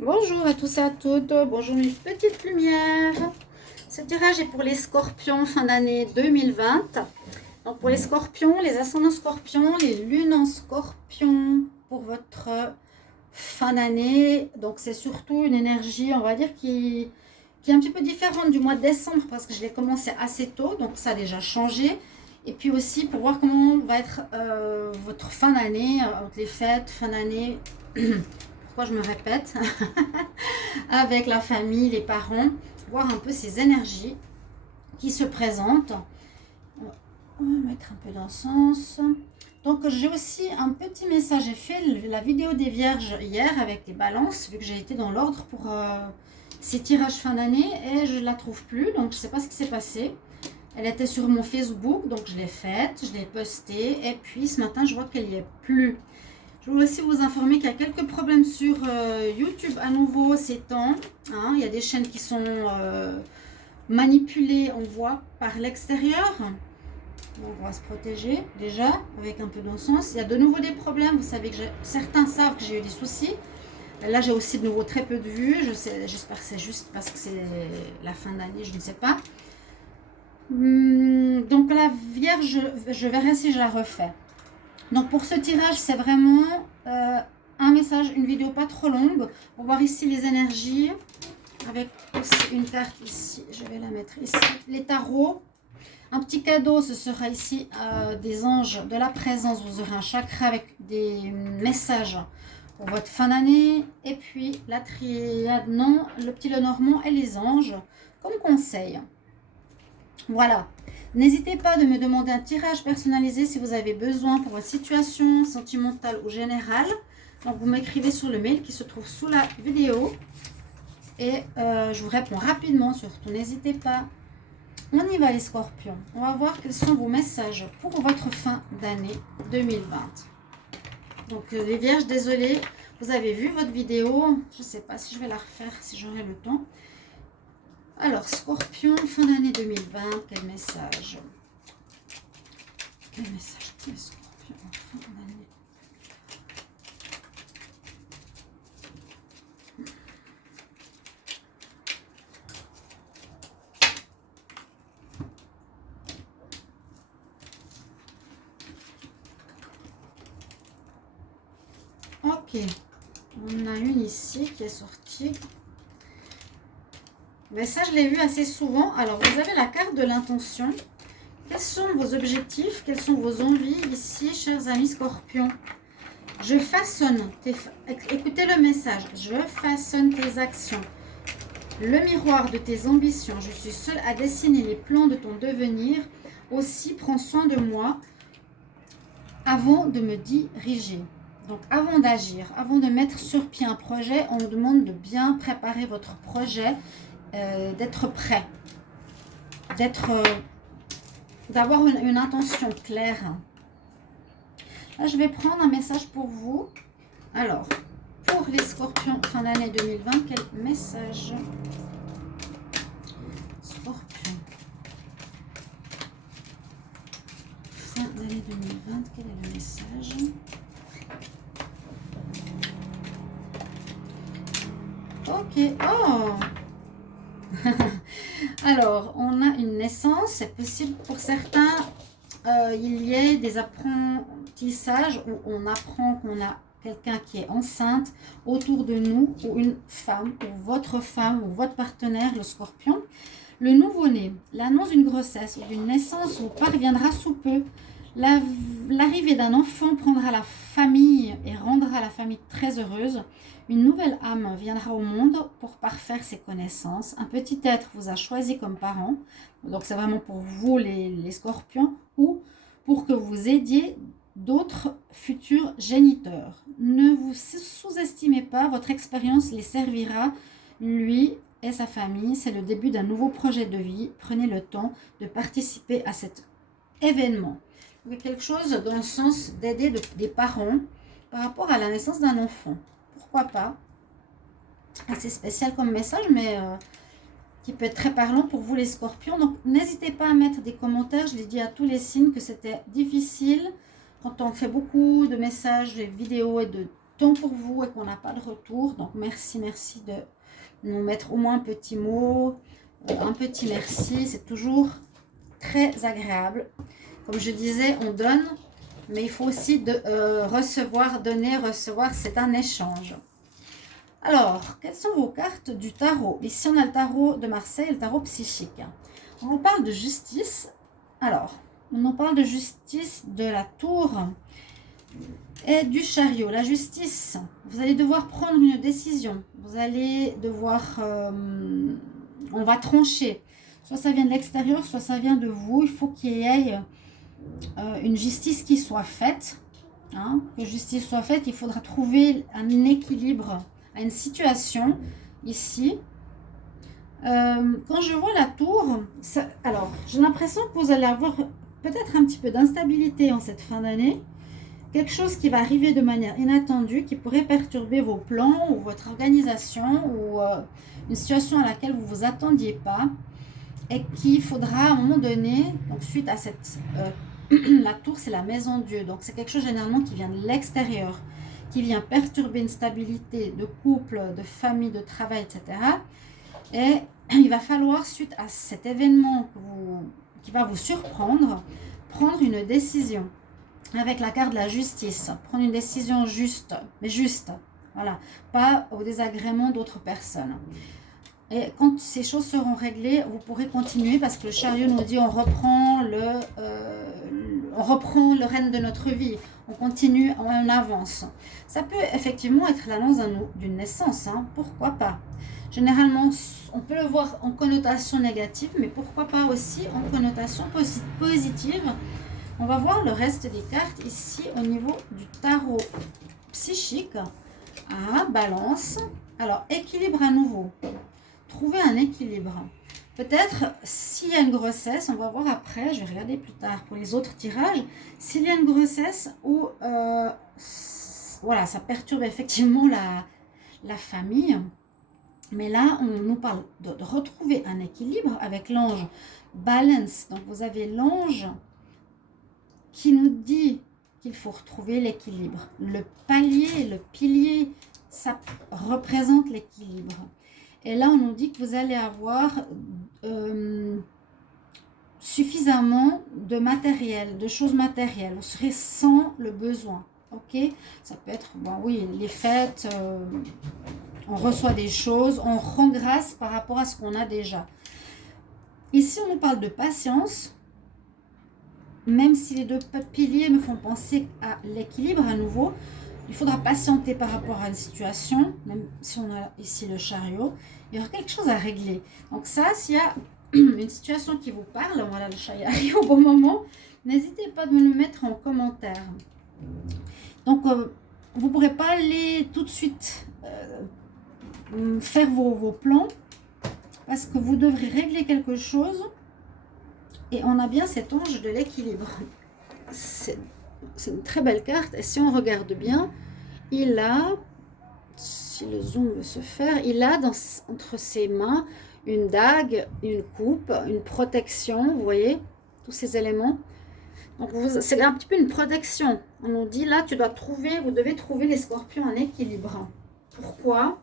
Bonjour à tous et à toutes, bonjour mes petites lumières. Ce tirage est pour les scorpions fin d'année 2020. Donc pour les scorpions, les ascendants scorpions, les lunes en scorpion pour votre fin d'année. Donc c'est surtout une énergie, on va dire, qui est un petit peu différente du mois de décembre parce que je l'ai commencé assez tôt, donc ça a déjà changé. Et puis aussi pour voir comment va être votre fin d'année, les fêtes, fin d'année. Pourquoi je me répète avec la famille, les parents, voir un peu ces énergies qui se présentent. On va mettre un peu d'encens. Donc j'ai aussi un petit message. J'ai fait la vidéo des vierges hier avec les balances, vu que j'ai été dans l'ordre pour ces tirages fin d'année et je ne la trouve plus. Donc je ne sais pas ce qui s'est passé. Elle était sur mon Facebook, donc je l'ai faite, je l'ai postée. Et puis ce matin, je vois qu'elle n'y est plus. Je voulais aussi vous informer qu'il y a quelques problèmes sur YouTube à nouveau ces temps. Hein. Il y a des chaînes qui sont manipulées, on voit, par l'extérieur. Donc on va se protéger déjà avec un peu d'encens. Il y a de nouveau des problèmes. Vous savez que certains savent que j'ai eu des soucis. Là, j'ai aussi de nouveau très peu de vues. J'espère que c'est juste parce que c'est la fin d'année, je ne sais pas. Donc la Vierge, je verrai si je la refais. Donc pour ce tirage, c'est vraiment un message, une vidéo pas trop longue. On va voir ici les énergies avec aussi une carte ici. Je vais la mettre ici. Les tarots. Un petit cadeau, ce sera ici des anges de la présence. Vous aurez un chakra avec des messages pour votre fin d'année. Et puis la triade, non, le petit Lenormand et les anges comme conseil. Voilà. N'hésitez pas de me demander un tirage personnalisé si vous avez besoin pour votre situation sentimentale ou générale. Donc vous m'écrivez sur le mail qui se trouve sous la vidéo. Et je vous réponds rapidement surtout. N'hésitez pas. On y va les scorpions. On va voir quels sont vos messages pour votre fin d'année 2020. Donc les vierges, désolé, vous avez vu votre vidéo. Je ne sais pas si je vais la refaire, si j'aurai le temps. Alors, Scorpion, fin d'année 2020, quel message? Quel message pour les Scorpions en fin d'année? Ok, on a une ici qui est sortie. Mais ça, je l'ai vu assez souvent. Alors, vous avez la carte de l'intention. Quels sont vos objectifs? Quelles sont vos envies ici, chers amis scorpions? Je façonne, écoutez le message, je façonne tes actions, le miroir de tes ambitions. Je suis seule à dessiner les plans de ton devenir. Aussi, prends soin de moi avant de me diriger. Donc, avant d'agir, avant de mettre sur pied un projet, on nous demande de bien préparer votre projet, d'être prêt, d'avoir une intention claire. Là, je vais prendre un message pour vous. Alors, pour les scorpions, fin d'année 2020, quel message? Scorpion. Fin d'année 2020, quel est le message? Ok. Oh! Alors, on a une naissance. C'est possible pour certains, il y ait des apprentissages où on apprend qu'on a quelqu'un qui est enceinte autour de nous, ou une femme, ou votre partenaire, le scorpion. Le nouveau-né, l'annonce d'une grossesse ou d'une naissance vous parviendra sous peu. L'arrivée d'un enfant prendra la famille et rendra la famille très heureuse. Une nouvelle âme viendra au monde pour parfaire ses connaissances. Un petit être vous a choisi comme parent. Donc c'est vraiment pour vous les scorpions, ou pour que vous aidiez d'autres futurs géniteurs. Ne vous sous-estimez pas, votre expérience les servira, lui et sa famille. C'est le début d'un nouveau projet de vie. Prenez le temps de participer à cet événement. Il y a quelque chose dans le sens d'aider des parents par rapport à la naissance d'un enfant. Pourquoi pas? Assez spécial comme message, mais qui peut être très parlant pour vous les scorpions. Donc n'hésitez pas à mettre des commentaires. Je l'ai dit à tous les signes que c'était difficile quand on fait beaucoup de messages, de vidéos et de temps pour vous et qu'on n'a pas de retour. Donc merci de nous mettre au moins un petit mot, un petit merci. C'est toujours très agréable. Comme je disais, on donne, mais il faut aussi recevoir, donner, recevoir. C'est un échange. Alors, quelles sont vos cartes du tarot? Ici, on a le tarot de Marseille et le tarot psychique. On parle de justice. Alors, on en parle de justice, de la tour et du chariot. La justice, vous allez devoir prendre une décision. Vous allez devoir... on va trancher. Soit ça vient de l'extérieur, soit ça vient de vous. Il faut qu'il y ait une justice qui soit faite. Hein, que justice soit faite, il faudra trouver un équilibre à une situation ici. Quand je vois la tour, alors j'ai l'impression que vous allez avoir peut-être un petit peu d'instabilité en cette fin d'année. Quelque chose qui va arriver de manière inattendue, qui pourrait perturber vos plans ou votre organisation ou une situation à laquelle vous ne vous attendiez pas et qu'il faudra à un moment donné, donc suite à cette... la tour, c'est la maison Dieu, donc c'est quelque chose généralement qui vient de l'extérieur, qui vient perturber une stabilité de couple, de famille, de travail, etc. Et il va falloir, suite à cet événement qui va vous surprendre, prendre une décision. Avec la carte de la justice, prendre une décision juste, mais juste, voilà, pas au désagrément d'autres personnes. Et quand ces choses seront réglées, vous pourrez continuer parce que le chariot nous dit on reprend le règne de notre vie, on continue, on avance. Ça peut effectivement être l'annonce d'une naissance, hein, pourquoi pas. Généralement, on peut le voir en connotation négative, mais pourquoi pas aussi en connotation positive. On va voir le reste des cartes ici au niveau du tarot psychique. Ah, balance. Alors, équilibre à nouveau. Trouver un équilibre. Peut-être s'il y a une grossesse, on va voir après, je vais regarder plus tard pour les autres tirages, s'il y a une grossesse où voilà, ça perturbe effectivement la famille. Mais là, on nous parle de retrouver un équilibre avec l'ange balance. Donc, vous avez l'ange qui nous dit qu'il faut retrouver l'équilibre. Le pilier, ça représente l'équilibre. Et là, on nous dit que vous allez avoir suffisamment de matériel, de choses matérielles. Vous serez sans le besoin. Ok? Ça peut être, bon, oui, les fêtes, on reçoit des choses, on rend grâce par rapport à ce qu'on a déjà. Ici, on nous parle de patience. Même si les deux piliers me font penser à l'équilibre à nouveau, il faudra patienter par rapport à une situation, même si on a ici le chariot, il y aura quelque chose à régler. Donc ça, s'il y a une situation qui vous parle, voilà, le chariot arrive au bon moment, n'hésitez pas de me le mettre en commentaire. Donc, vous ne pourrez pas aller tout de suite faire vos plans, parce que vous devrez régler quelque chose. Et on a bien cet ange de l'équilibre. C'est une très belle carte. Et si on regarde bien, il a, si le zoom veut se faire, il a entre ses mains une dague, une coupe, une protection. Vous voyez, tous ces éléments. Donc c'est un petit peu une protection. On nous dit là, vous devez trouver les scorpions en équilibre. Pourquoi?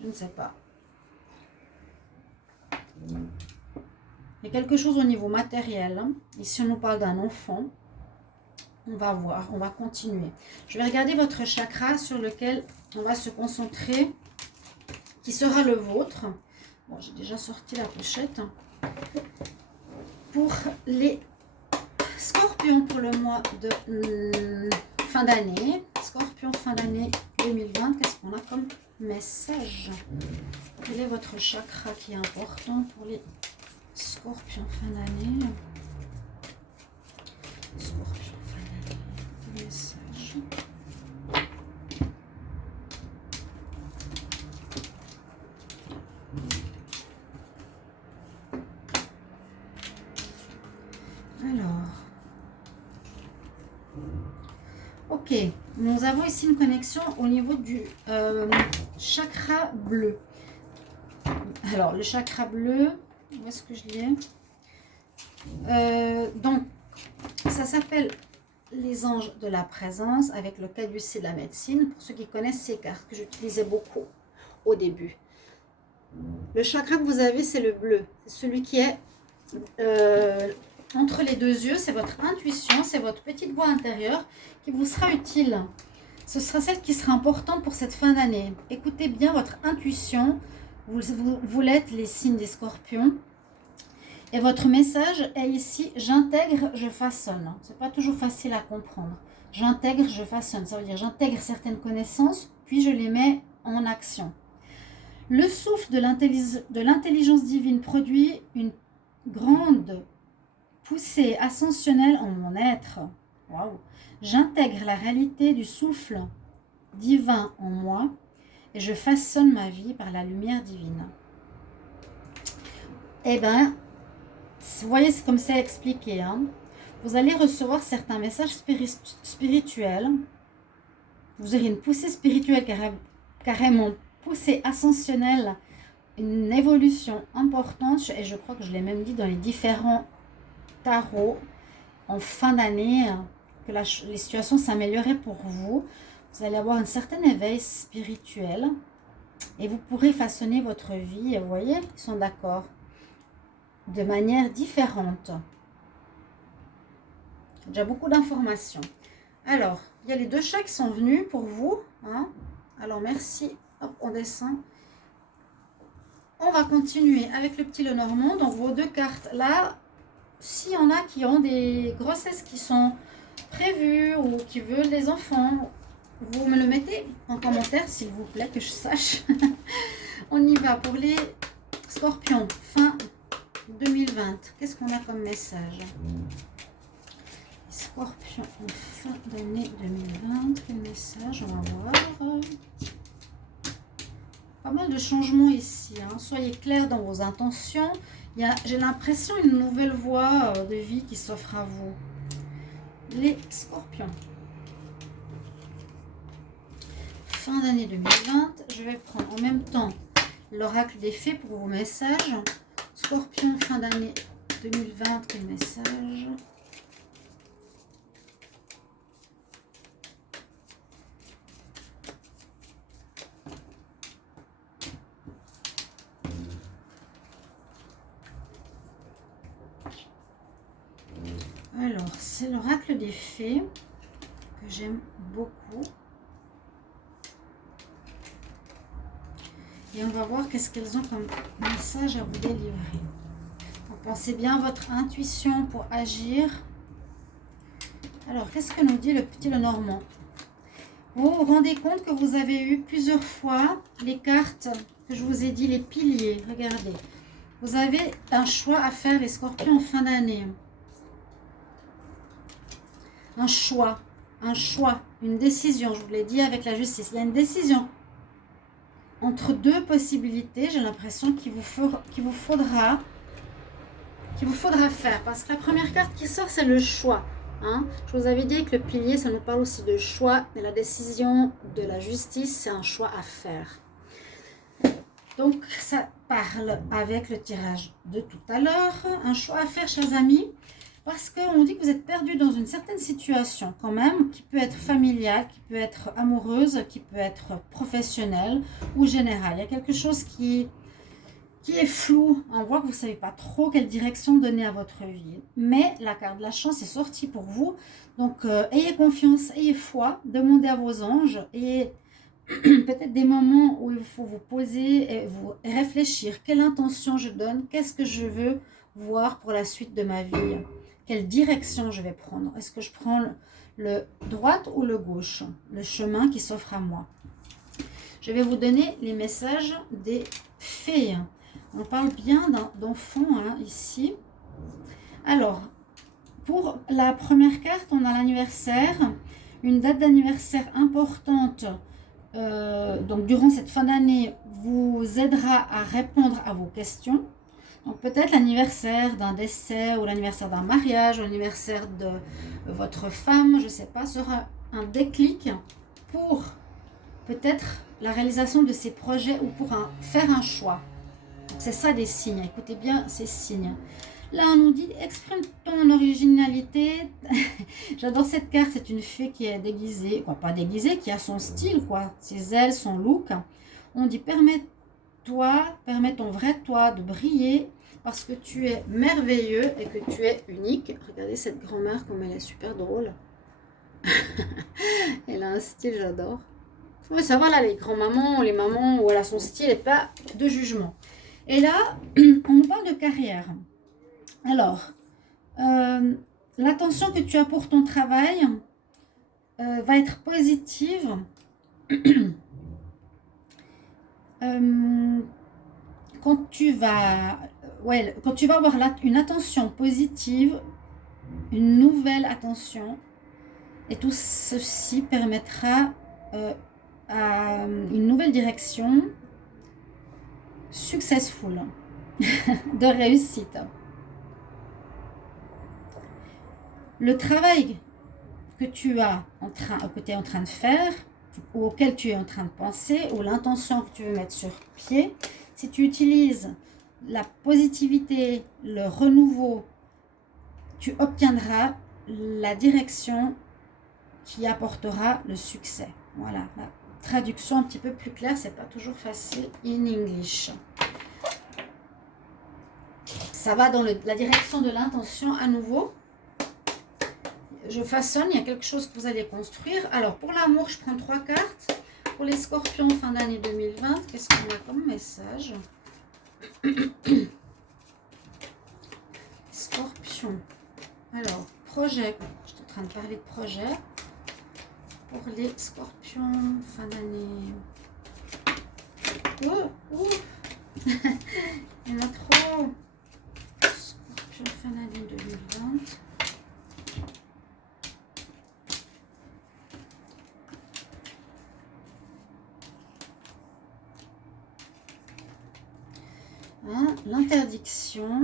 Je ne sais pas. Il y a quelque chose au niveau matériel. Ici, on nous parle d'un enfant. On va voir, on va continuer. Je vais regarder votre chakra sur lequel on va se concentrer, qui sera le vôtre. Bon, j'ai déjà sorti la pochette. Pour les scorpions pour le mois de fin d'année. Scorpion fin d'année 2020. Qu'est-ce qu'on a comme message? Quel est votre chakra qui est important pour les Scorpion fin d'année. Scorpion fin d'année. Message. Alors. Ok. Nous avons ici une connexion au niveau du chakra bleu. Alors, le chakra bleu. Où est-ce que je l'ai? Donc, ça s'appelle les anges de la présence avec le caducée de la médecine, pour ceux qui connaissent ces cartes que j'utilisais beaucoup au début. Le chakra que vous avez, c'est le bleu. C'est celui qui est entre les deux yeux. C'est votre intuition, c'est votre petite voix intérieure qui vous sera utile. Ce sera celle qui sera importante pour cette fin d'année. Écoutez bien votre intuition. Vous l'êtes les signes des scorpions. Et votre message est ici, j'intègre, je façonne. Ce n'est pas toujours facile à comprendre. J'intègre, je façonne. Ça veut dire j'intègre certaines connaissances, puis je les mets en action. Le souffle de l'intelligence divine produit une grande poussée ascensionnelle en mon être. Waouh! J'intègre la réalité du souffle divin en moi et je façonne ma vie par la lumière divine. Eh bien, vous voyez, c'est comme c'est expliqué. Hein. Vous allez recevoir certains messages spirituels. Vous aurez une poussée spirituelle carrément poussée ascensionnelle, une évolution importante. Et je crois que je l'ai même dit dans les différents tarots en fin d'année, que les situations s'amélioreraient pour vous. Vous allez avoir un certain éveil spirituel et vous pourrez façonner votre vie. Vous voyez, ils sont d'accord. De manière différente. Déjà beaucoup d'informations. Alors, il y a les deux chats qui sont venus pour vous. Hein. Alors, merci. Hop, on descend. On va continuer avec le petit Lenormand. Donc, vos deux cartes là, s'il y en a qui ont des grossesses qui sont prévues ou qui veulent des enfants, vous me le mettez en commentaire, s'il vous plaît, que je sache. On y va pour les scorpions. Fin 2020. Qu'est-ce qu'on a comme message? Scorpion en fin d'année 2020. Quel message? On va voir. Pas mal de changements ici. Hein. Soyez clairs dans vos intentions. J'ai l'impression une nouvelle voie de vie qui s'offre à vous. Les scorpions. Fin d'année 2020. Je vais prendre en même temps l'oracle des fées pour vos messages. Scorpion, fin d'année 2020, quel message? Alors, c'est l'oracle des fées que j'aime beaucoup. Et on va voir qu'est-ce qu'elles ont comme message à vous délivrer. Donc, pensez bien à votre intuition pour agir. Alors, qu'est-ce que nous dit le petit Lenormand? Vous vous rendez compte que vous avez eu plusieurs fois les cartes que je vous ai dit, les piliers. Regardez. Vous avez un choix à faire, les scorpions, en fin d'année. Un choix, une décision. Je vous l'ai dit avec la justice. Il y a une décision entre deux possibilités, j'ai l'impression qu'il vous faudra faire. Parce que la première carte qui sort, c'est le choix. Hein. Je vous avais dit que le pilier, ça nous parle aussi de choix. Et la décision de la justice, c'est un choix à faire. Donc, ça parle avec le tirage de tout à l'heure. Un choix à faire, chers amis. Parce qu'on dit que vous êtes perdu dans une certaine situation quand même, qui peut être familiale, qui peut être amoureuse, qui peut être professionnelle ou générale. Il y a quelque chose qui est flou. On voit que vous ne savez pas trop quelle direction donner à votre vie. Mais la carte de la chance est sortie pour vous. Donc, ayez confiance, ayez foi, demandez à vos anges. Et peut-être des moments où il faut vous poser et vous réfléchir. Quelle intention je donne? Qu'est-ce que je veux voir pour la suite de ma vie? Quelle direction je vais prendre? Est-ce que je prends le droite ou le gauche? Le chemin qui s'offre à moi. Je vais vous donner les messages des fées. On parle bien d'enfants hein, ici. Alors, pour la première carte, on a l'anniversaire. Une date d'anniversaire importante. Donc, durant cette fin d'année, vous aidera à répondre à vos questions. Donc peut-être l'anniversaire d'un décès ou l'anniversaire d'un mariage ou l'anniversaire de votre femme, je ne sais pas, sera un déclic pour peut-être la réalisation de ces projets ou pour faire un choix. C'est ça des signes, écoutez bien ces signes. Là, on nous dit, exprime ton originalité. J'adore cette carte, c'est une fée qui est déguisée, quoi, pas déguisée, qui a son style, quoi, ses ailes, son look. On dit, permets ton vrai toi de briller parce que tu es merveilleux et que tu es unique. Regardez cette grand-mère comme elle est super drôle. Elle a un style, j'adore. Oui, ça va là, les grands-mamans, les mamans où elle a son style et pas de jugement. Et là, on nous parle de carrière. Alors, l'attention que tu as pour ton travail va être positive. Quand tu vas avoir une attention positive, une nouvelle attention, et tout ceci permettra à une nouvelle direction successful, de réussite. Le travail que tu es en train de faire, ou auquel tu es en train de penser, ou l'intention que tu veux mettre sur pied, si tu utilises la positivité, le renouveau, tu obtiendras la direction qui apportera le succès. Voilà, la traduction un petit peu plus claire, c'est pas toujours facile in English. Ça va dans la direction de l'intention à nouveau. Je façonne, il y a quelque chose que vous allez construire. Alors, pour l'amour, je prends 3 cartes. Pour les scorpions, fin d'année 2020, qu'est-ce qu'on a comme message? Scorpion. Alors, projet. Je suis en train de parler de projet. Pour les scorpions, fin d'année. Oh. Il y en a trop. Scorpion, fin d'année 2020. Hein, l'interdiction.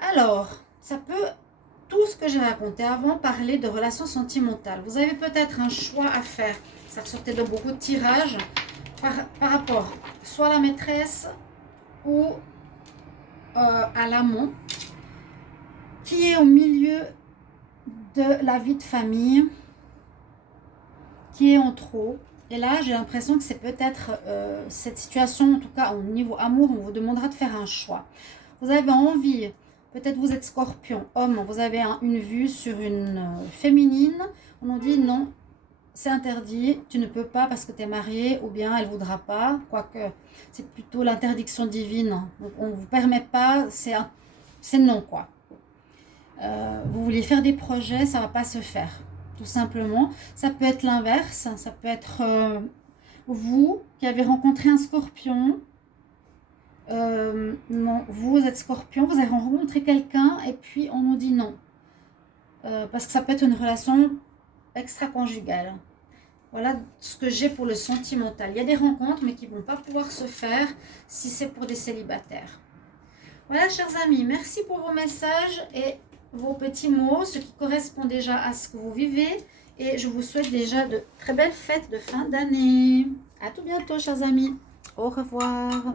Alors, ça peut, tout ce que j'ai raconté avant, parler de relations sentimentales. Vous avez peut-être un choix à faire. Ça ressortait de beaucoup de tirages par rapport soit à la maîtresse ou à l'amant qui est au milieu de la vie de famille, qui est en trop. Et là, j'ai l'impression que c'est peut-être cette situation, en tout cas au niveau amour, on vous demandera de faire un choix. Vous avez envie, peut-être vous êtes scorpion, homme, vous avez une vue sur une féminine, on nous dit non, c'est interdit, tu ne peux pas parce que tu es marié, ou bien elle ne voudra pas, quoique c'est plutôt l'interdiction divine. Donc on ne vous permet pas, c'est non quoi. Vous voulez faire des projets, ça ne va pas se faire. Tout simplement, ça peut être l'inverse, ça peut être vous qui avez rencontré un scorpion, non, vous êtes scorpion, vous avez rencontré quelqu'un et puis on nous dit non, parce que ça peut être une relation extra-conjugale. Voilà ce que j'ai pour le sentimental. Il y a des rencontres mais qui ne vont pas pouvoir se faire si c'est pour des célibataires. Voilà chers amis, merci pour vos messages et vos petits mots, ce qui correspond déjà à ce que vous vivez. Et je vous souhaite déjà de très belles fêtes de fin d'année. À tout bientôt, chers amis. Au revoir.